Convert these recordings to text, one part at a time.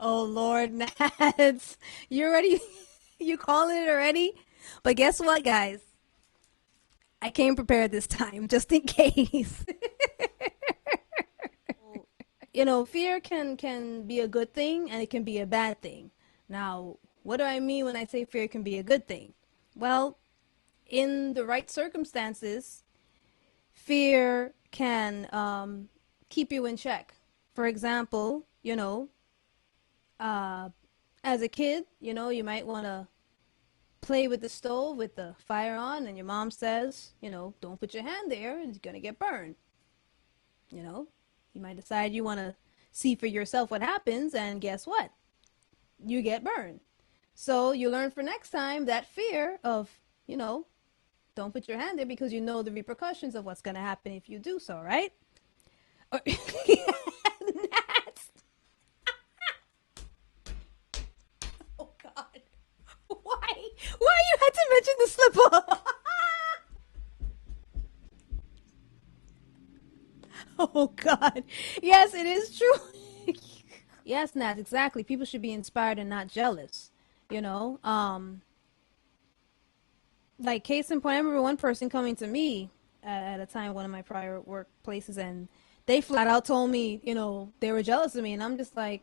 Oh Lord, Nats. You already you calling it already? But guess what, guys? I came prepared this time, just in case. Fear can be a good thing and it can be a bad thing. Now, what do I mean when I say fear can be a good thing? Well, in the right circumstances, fear can keep you in check. For example, uh, as a kid, you might want to play with the stove with the fire on, and your mom says, don't put your hand there, it's gonna get burned. You know, you might decide you want to see for yourself what happens, and guess what? You get burned. So you learn for next time that fear of, you know, don't put your hand there because you know the repercussions of what's gonna happen if you do so, right? Or, Gnats. Oh God, why? Why you had to mention the slipper? Oh God. Yes, it is true. Yes, Nat, exactly. People should be inspired and not jealous. You know? Like case in point, I remember one person coming to me at a time, one of my prior workplaces, and they flat out told me, they were jealous of me, and I'm just like,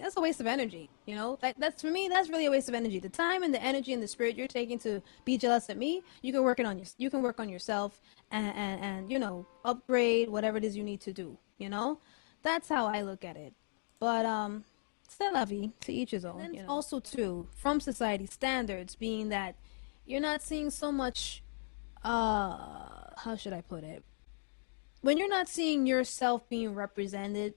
that's a waste of energy. That's for me. That's really a waste of energy. The time and the energy and the spirit you're taking to be jealous at me, you can work on yourself and upgrade whatever it is you need to do. That's how I look at it. But c'est la vie, to each his own. And then also too, from society standards, being that you're not seeing so much. How should I put it? When you're not seeing yourself being represented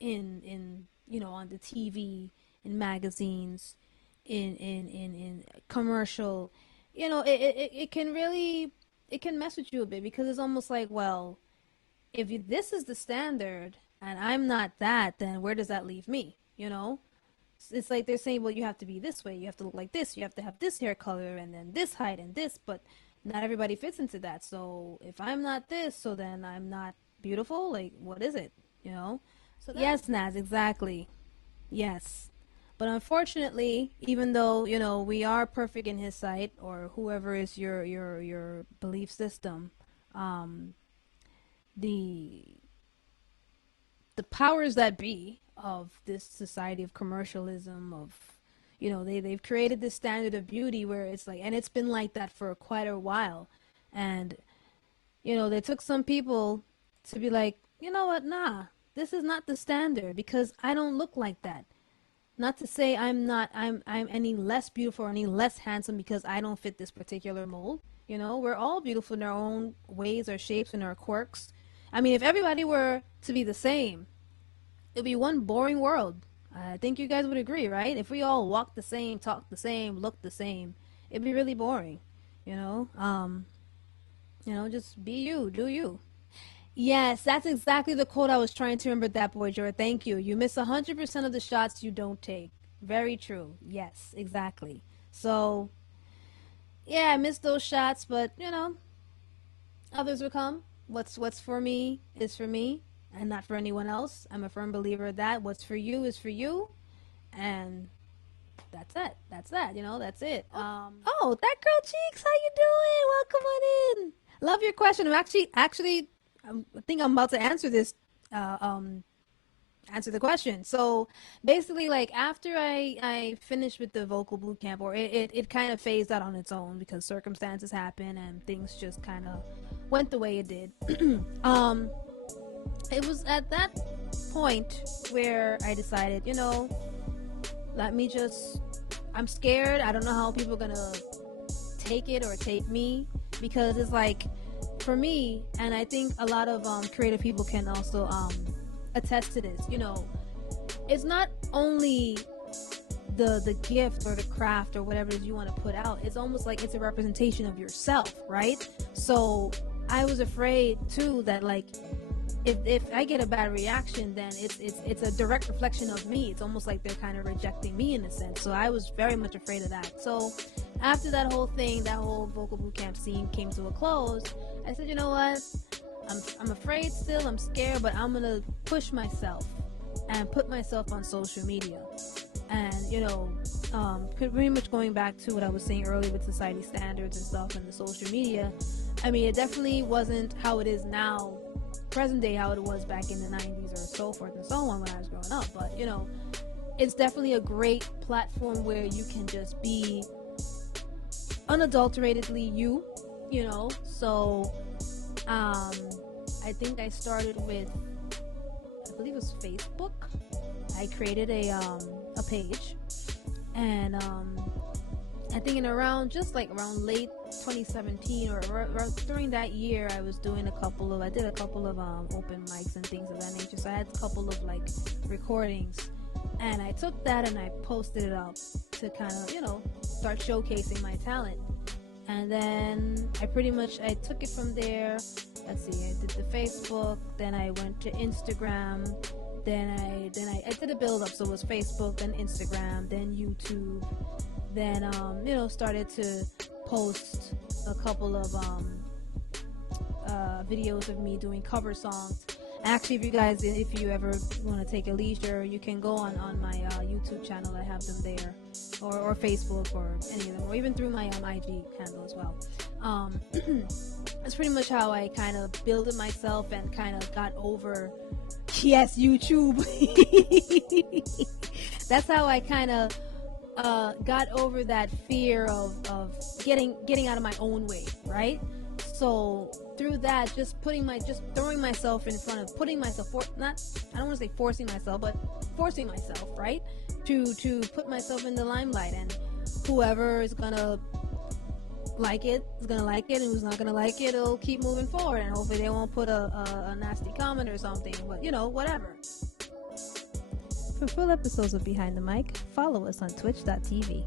in on the TV, in magazines, in commercial, it can really it can mess with you a bit because it's almost like, well, if this is the standard and I'm not that, then where does that leave me? It's like they're saying, well, you have to be this way, you have to look like this, you have to have this hair color and then this height and this, but not everybody fits into that. So if I'm not this, so then I'm not beautiful. Like, what is it? You know? So yes, Naz, exactly. Yes. But unfortunately, even though, we are perfect in his sight or whoever is your belief system, um, the the powers that be of this society of commercialism of they've created this standard of beauty where it's like, and it's been like that for quite a while, and they took some people to be like, you know what, nah, this is not the standard because I don't look like that. Not to say I'm any less beautiful or any less handsome because I don't fit this particular mold. We're all beautiful in our own ways, our shapes, and our quirks. I mean, if everybody were to be the same, it'd be one boring world. I think you guys would agree, right? If we all walk the same, talk the same, look the same, it'd be really boring. You know, um, just be you, do you. Yes, that's exactly the quote I was trying to remember. That boy, Jared. Thank you. You miss 100% of the shots you don't take. Very true. Yes, exactly. So yeah, I missed those shots, but others will come. What's for me is for me and not for anyone else. I'm a firm believer of that. What's for you is for you, and that's it. That's that. That's it. Oh, that girl Cheeks, how you doing? Welcome on in. Love your question. I'm actually, I think I'm about to answer this. Uh, um, Answer the question. So basically, like after I finished with the vocal boot camp, or it kind of phased out on its own because circumstances happened and things just kind of went the way it did. um, it was at that point where I decided, let me just. I'm scared. I don't know how people are gonna take it or take me because it's like for me, and I think a lot of creative people can also attest to this. It's not only the gift or the craft or whatever it is you want to put out. It's almost like it's a representation of yourself, right? So I was afraid too that like if I get a bad reaction, then it's a direct reflection of me. It's almost like they're kind of rejecting me in a sense. So I was very much afraid of that. So after that whole thing, that whole vocal boot camp scene came to a close, I said, you know what? I'm afraid still. I'm scared, but I'm gonna push myself. and put myself on social media. And pretty much going back to what I was saying earlier with society standards and stuff and the social media, I mean, it definitely wasn't how it is now, present day, how it was back in the 90s or so forth and so on when I was growing up. But it's definitely a great platform where you can just be unadulteratedly you. So I think I started with, I believe it was Facebook. I created a page, and I think around late 2017 or during that year, I did a couple of open mics and things of that nature. So I had a couple of like recordings, and I took that and I posted it up to kind of start showcasing my talent. And then I took it from there. Let's see, I did the Facebook, then I went to Instagram, then I did a build up. So it was Facebook, then Instagram, then YouTube, then started to post a couple of videos of me doing cover songs. Actually, if you ever want to take a leisure, you can go on my YouTube channel. I have them there, or Facebook, or any of them, or even through my IG handle as well. That's pretty much how I kind of built it myself and kind of got over, yes, YouTube. That's how I kind of got over that fear of getting out of my own way, right? So through that, just throwing myself in front of, I don't want to say forcing myself, but forcing myself, right? To put myself in the limelight, and whoever is gonna like it is gonna like it, and who's not gonna like it, it'll keep moving forward, and hopefully they won't put a nasty comment or something, but whatever. For full episodes of Behind the Mic, follow us on twitch.tv.